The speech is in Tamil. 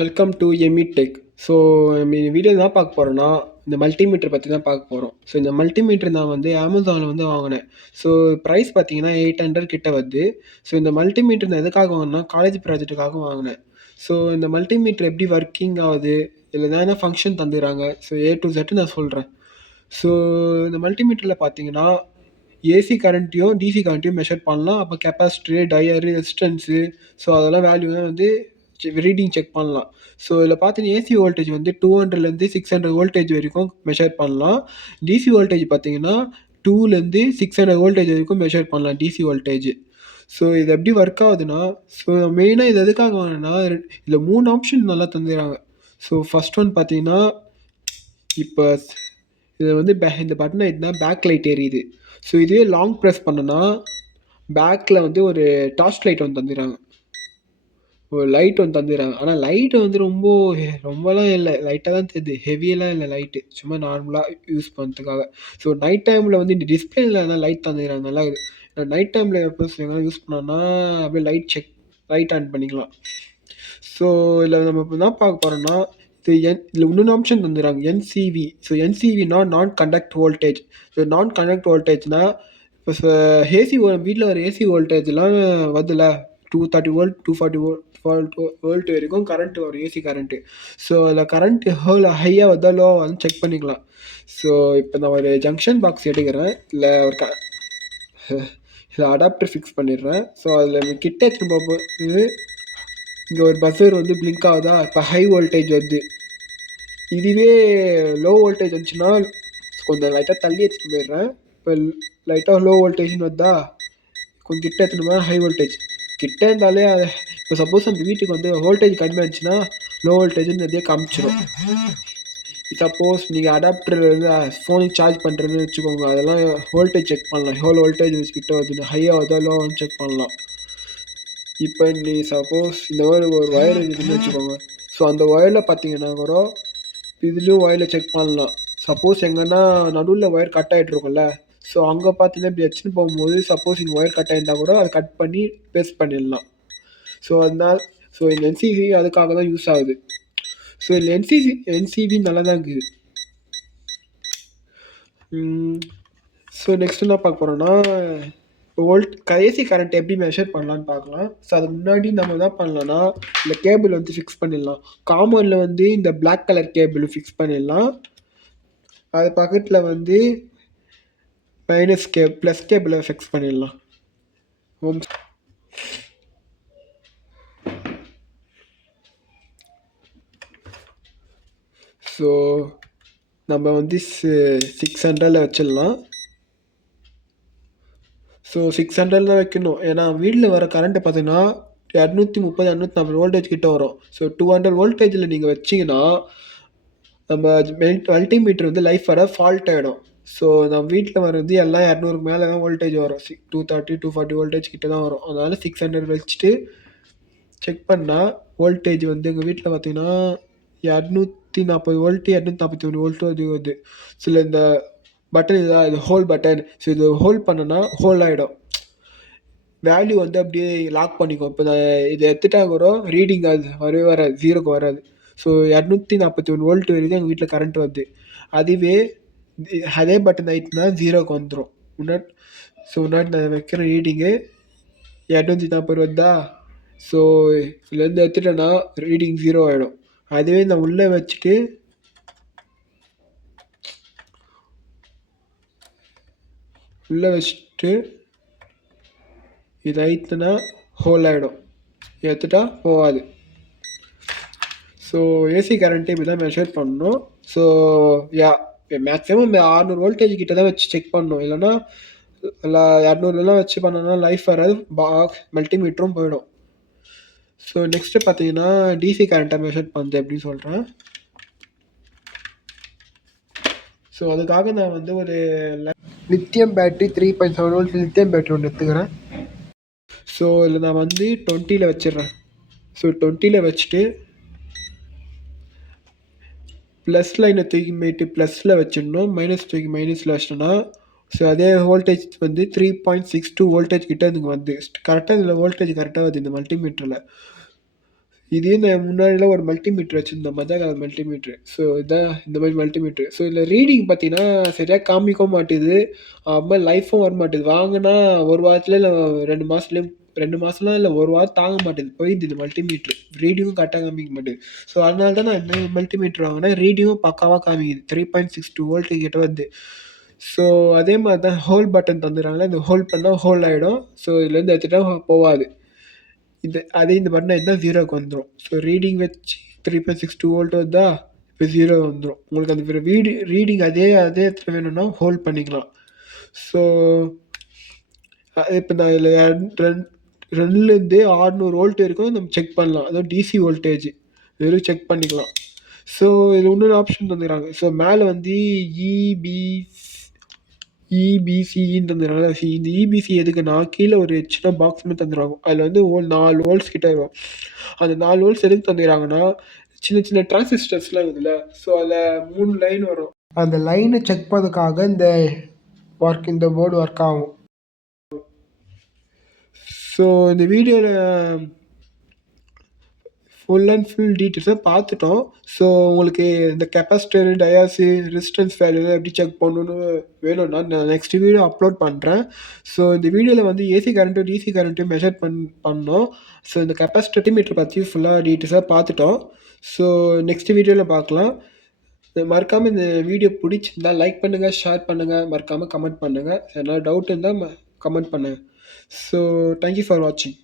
Welcome to Amy tech. So video தான் பார்க்க போகிறோன்னா இந்த மல்டிமீட்டர் பற்றி தான் பார்க்க போகிறோம். ஸோ இந்த மல்டிமீட்டர் நான் வந்து அமேசானில் வந்து வாங்கினேன். ஸோ ப்ரைஸ் பார்த்தீங்கன்னா 800 கிட்ட வருது. ஸோ இந்த மல்டிமீட்டர் நான் எதுக்காக வாங்கினா காலேஜ் ப்ராஜெக்ட்டுக்காக வாங்கினேன். ஸோ இந்த மல்டிமீட்டர் எப்படி ஒர்க்கிங் ஆகுது, இதில் என்ன ஃபங்க்ஷன் தந்துடுறாங்க, ஸோ A to Z நான் சொல்கிறேன். ஸோ இந்த மல்டிமீட்டரில் பார்த்தீங்கன்னா ஏசி கரண்ட்டையும் டிசி கரண்ட்டையும் மெஷர் பண்ணலாம். அப்போ கெப்பாசிட்டரு, டயரு, ரெசிஸ்டன்ஸு, ஸோ அதெல்லாம் வேல்யூலாம் வந்து ரீடிங் செக் பண்ணலாம். ஸோ இதில் பார்த்தீங்கன்னா ஏசி வோல்டேஜ் வந்து 200லேருந்து 600 வோல்டேஜ் வரைக்கும் மெஷர் பண்ணலாம். டிசி வோல்டேஜ் பார்த்தீங்கன்னா 2லேருந்து 600 வோல்டேஜ் வரைக்கும் மெஷர் பண்ணலாம் டிசி வோல்டேஜ். ஸோ இது எப்படி ஒர்க் ஆகுதுன்னா, ஸோ மெயினாக இது எதுக்காக வாங்கினா இதில் 3 ஆப்ஷன் நல்லா தந்துடுறாங்க. ஸோ ஃபஸ்ட் ஒன் பார்த்தீங்கன்னா, இப்போ இது வந்து இந்த பட்டனை எதுனா பேக் லைட் எரியுது. ஸோ இதுவே லாங் ப்ரெஸ் பண்ணனா பேக்கில் வந்து ஒரு டார்ச் லைட் ஒன்று தந்துடுறாங்க. ஒரு லைட் ஒன்று தந்துடுறாங்க. ஆனால் லைட்டு வந்து ரொம்பலாம் இல்லை, லைட்டாக தான் தெரியுது, ஹெவியெல்லாம் இல்லை லைட்டு, சும்மா நார்மலாக யூஸ் பண்ணுறதுக்காக. ஸோ நைட் டைமில் வந்து இந்த டிஸ்பிளேல எதனா லைட் தந்துடுறாங்க, நல்லா இருக்குது. நைட் டைமில் எப்போ எங்கன்னா யூஸ் பண்ணோன்னா அப்படியே லைட் ஆன் பண்ணிக்கலாம். ஸோ இதில் நம்ம இப்போ என்ன பார்க்க போகிறோம்னா, இதில் இன்னொன்று ஆப்ஷன் தந்துடுறாங்க, என்சிவி. ஸோ என்சிவினா நான் கண்டக்ட் வோல்டேஜ். ஸோ நான் கண்டக்ட் வோல்டேஜ்னா இப்போ ஏசி வீட்டில் வர ஏசி வோல்டேஜ்லாம் வருதுல்ல, 230 வோல்ட் 240 வோல்ட் வரைக்கும் கரண்ட் வரும், ஏசி கரண்ட்டு. ஸோ அதில் கரண்ட் ஹையாக வருதா லோ வந்து செக் பண்ணிக்கலாம். ஸோ இப்போ நான் ஒரு ஜங்ஷன் பாக்ஸ் எடுக்கிறேன், இல்லை ஒரு இதில் அடாப்டர் ஃபிக்ஸ் பண்ணிடுறேன். ஸோ அதில் கிட்ட எடுத்துன்னு போகும்போது இங்கே ஒரு பஸ்ஸர் வந்து பிளிங்க் ஆகுதா, இப்போ ஹை வோல்டேஜ் வருது. இதுவே லோ வோல்டேஜ் வந்துச்சுன்னா கொஞ்சம் லைட்டாக தள்ளி எடுத்துகிட்டு போயிடுறேன். இப்போ லைட்டாக லோ வோல்டேஜ்னு வருதா, கொஞ்சம் கிட்ட எடுத்துகிட்டு போனால் ஹை வோல்டேஜ். கிட்ட இருந்தாலே அது இப்போ சப்போஸ் நம்ம வீட்டுக்கு வந்து வோல்டேஜ் கம்மியாக இருந்துச்சுன்னா லோ வோல்டேஜ்னு அதே காமிச்சிடும். சப்போஸ் நீங்கள் அடாப்டர் வந்து ஃபோனுக்கு சார்ஜ் பண்ணுறதுன்னு வச்சுக்கோங்க, அதெல்லாம் வோல்டேஜ் செக் பண்ணலாம், எவ்வளோ வோல்டேஜ் வச்சுக்கிட்ட வருதுன்னு, ஹையாக வருதா லோவான்னு செக் பண்ணலாம். இப்போ நீ சப்போஸ் இந்த மாதிரி ஒரு ஒயர் இருக்குதுன்னு வச்சுக்கோங்க, ஸோ அந்த ஒயரில் பார்த்தீங்கன்னா கூட இதுலேயும் ஒயரில் செக் பண்ணலாம். சப்போஸ் எங்கன்னா நடுவில் ஒயர் கட் ஆகிட்ருக்கும்ல, ஸோ அங்கே பார்த்தீங்கன்னா இப்படி வச்சுன்னு போகும்போது சப்போஸ் இங்கே ஒயர் கட் ஆகிருந்தால் கூட அதை கட் பண்ணி பேஸ்ட் பண்ணிடலாம். ஸோ அதனால் இந்த என்சிவி அதுக்காக தான் யூஸ் ஆகுது. ஸோ இதில் என்சிவி நல்லா தான் இருக்குது. ஸோ நெக்ஸ்ட் என்ன பார்க்க போகிறோன்னா, ஏசி கரண்ட் எப்படி மெஷர் பண்ணலான்னு பார்க்கலாம். ஸோ அதுக்கு முன்னாடி நம்ம என்ன பண்ணலாம்னா, இந்த கேபிள் வந்து ஃபிக்ஸ் பண்ணிடலாம். காமனில் வந்து இந்த பிளாக் கலர் கேபிள் ஃபிக்ஸ் பண்ணிடலாம். அது பக்கத்தில் வந்து ப்ளஸ் கேபிளை ஃபிக்ஸ் பண்ணிடலாம். ஸோ நம்ம வந்து 600 வச்சிடலாம். ஸோ 600 தான் வைக்கணும், ஏன்னா வீட்டில் வர கரண்ட்டு பார்த்தீங்கன்னா 230 240 வோல்டேஜ் கிட்ட வரும். ஸோ 200 வோல்டேஜில் நீங்கள் வச்சிங்கன்னா நம்ம மல்டிமீட்டர் வந்து லைஃப் வர ஃபால்ட் ஆகிடும். ஸோ நம்ம வீட்டில் வர்றது எல்லாம் 200க்கு மேலே தான் வோல்டேஜ் வரும், 230 240 வோல்டேஜ் கிட்ட தான் வரும். அதனால் 600 வச்சுட்டு செக் பண்ணால் வோல்டேஜ் வந்து எங்கள் வீட்டில் பார்த்தீங்கன்னா 240 வோல்ட்டு 241 வோல்ட்டு அது வருது. சில இந்த பட்டன் இதுதான், இது ஹோல் பட்டன். ஸோ இது ஹோல்ட் பண்ணனா ஹோல் ஆகிடும், வேல்யூ வந்து அப்படியே லாக் பண்ணிக்கும். இப்போ நான் இதை எடுத்துட்டா கூட ரீடிங் அது வராது, ஜீரோக்கு வராது. ஸோ 241 வோல்ட் வரைக்கும் எங்கள் வீட்டில் கரண்ட் வருது. அதுவே அதே பட்டன் ஆயிடுச்சுன்னா ஜீரோக்கு வந்துடும். முன்னாடி நான் வைக்கிற ரீடிங்கு 240 வருதா, ஸோ இதுலேருந்து எடுத்துட்டேன்னா ரீடிங் ஜீரோ ஆகிடும். அதுவே நான் உள்ளே வச்சுட்டு இது ஆயிடுச்சுன்னா ஹோல் ஆகிடும், எடுத்துட்டா போகாது. ஸோ ஏசி கரண்ட்டு இப்படி தான் மெஷர் பண்ணணும். ஸோ மேக்ஸிமம் இந்த 600 வோல்டேஜ் கிட்ட தான் வச்சு செக் பண்ணணும், இல்லைன்னா 200லாம் வச்சு பண்ணோன்னா லைஃப் வராது, மல்டிமீட்டரும் போயிடும். ஸோ நெக்ஸ்ட்டு பார்த்தீங்கன்னா டிசி கரண்ட்டை மெஷர் பண்ணுது அப்படின்னு சொல்கிறேன். ஸோ அதுக்காக நான் வந்து ஒரு lithium battery 3.7 volt lithium battery ஒன்று எடுத்துக்கிறேன். ஸோ இதில் நான் வந்து 20ல் வச்சிடுறேன். ஸோ 20ல் வச்சுட்டு ப்ளஸ் லைனை தூக்கி போயிட்டு ப்ளஸில் வச்சிடணும், மைனஸ் தூக்கி மைனஸில் வச்சிட்டோன்னா ஸோ அதே வோல்டேஜ் வந்து 3.62 வோல்டேஜ் கிட்ட இதுக்கு வந்து கரெக்டாக இதில் வோல்டேஜ் கரெக்டாக வருது இந்த மல்டிமீட்டரில். இதே நான் முன்னாடிலாம் ஒரு மல்டிமீட்டர் வச்சிருந்தேன். மஞ்ச கலர் மல்டிமீட்டர். ஸோ இதான் இந்த மாரி மல்டிமீட்டர். ஸோ இதில ரீடிங் பார்த்தீங்கன்னா, சரியா காமிக்கவும் மாட்டேது. அதுமாரி லைஃப்பும் வரமாட்டேது. வாங்குனா 1 வாரத்தில இல்ல 2 மாசத்துலயே 2 மாசம்லாம் இல்ல 1 வாரம் தாங்க மாட்டேது. போயிடுது இந்த மல்டிமீட்டர். ரீடிங்கும் கரெக்ட்டா காமிக்க மாட்டேது. ஸோ அதனால தான் நான் இந்த மல்டிமீட்டர் வாங்குனேன். ரீடிங்கும் பக்காவா காமிக்குது. 3.62 வோல்ட் கிட்ட வருது. ஸோ அதே மாரி தான் ஹோல் பட்டன் தந்துருக்காங்கல்ல. இந்த ஹோல்ட் பண்ணா ஹோல்ட் ஆயிடும். ஸோ இதுலேருந்து எடுத்துட்டா போவாது. அதே இந்த பட்டன் அழுத்தினா 0க்கு வந்துரும். ஸோ ரீடிங் வச்சு 3.62 வோல்ட் வருதா? இப்போ 0 வந்துரும். உங்களுக்கு அந்த ரீடிங் அதே அதே இடத்துல வேணும்னா ஹோல்ட் பண்ணிக்கலாம். ஸோ இப்போ நான் இதில 2லேருந்து 600 வோல்ட் வரைக்கும் நம்ம செக் பண்ணலாம். அதாவது டிசி வோல்டேஜ் வெறும் செக் பண்ணிக்கலாம். ஸோ இதில இன்னொரு ஆப்ஷன் தந்துருக்காங்க. ஸோ மேல வந்து இபி இபிசின்னு தந்துருக்காங்கல்ல. இந்த இபிசி எதுக்குன்னா, கீழ ஒரு சின்ன பாக்ஸ் மாரி தந்துருவாங்க. அதில வந்து 4 வோல்ட்ஸ் கிட்ட வரும். அந்த 4 வோல்ட்ஸ் எதுக்கு தந்துருக்காங்கன்னா, சின்ன சின்ன டிரான்சிஸ்டர்ஸ்லாம் இருக்குதுல்ல. ஸோ அதில 3 லைன் வரும். அந்த லைன செக் பண்ணதுக்காக இந்த போர்டு ஒர்க் ஆகும். ஸோ இந்த வீடியோல ஃபுல் அண்ட் ஃபுல் டீட்டெயில்ஸா பார்த்துட்டோம். ஸோ உங்களுக்கு இந்த கெப்பாசிட்டர், டயாஸு, ரெசிஸ்டன்ஸ் வேல்யூலாம் எப்படி செக் பண்ணணும்னு வேணும்னா, நான் நெக்ஸ்ட் வீடியோ அப்லோட் பண்றேன். ஸோ இந்த வீடியோல வந்து ஏசி கரண்ட்டும், டிசி கரண்ட்டையும் மெஷர் பண்ணோம். ஸோ இந்த கெப்பாசிட்டி மீட்டர் பத்தி ஃபுல்லா டீட்டெயில்ஸா பார்த்துட்டோம். ஸோ நெக்ஸ்ட் வீடியோல பார்க்கலாம். மறக்காம இந்த வீடியோ புடிச்சிருந்தா லைக் பண்ணுங்க, ஷேர் பண்ணுங்க, மறக்காம கமெண்ட் பண்ணுங்க. எதனா டவுட் இருந்தா கமெண்ட் பண்ணுங்க. ஸோ தேங்க் யூ ஃபார் வாட்சிங்.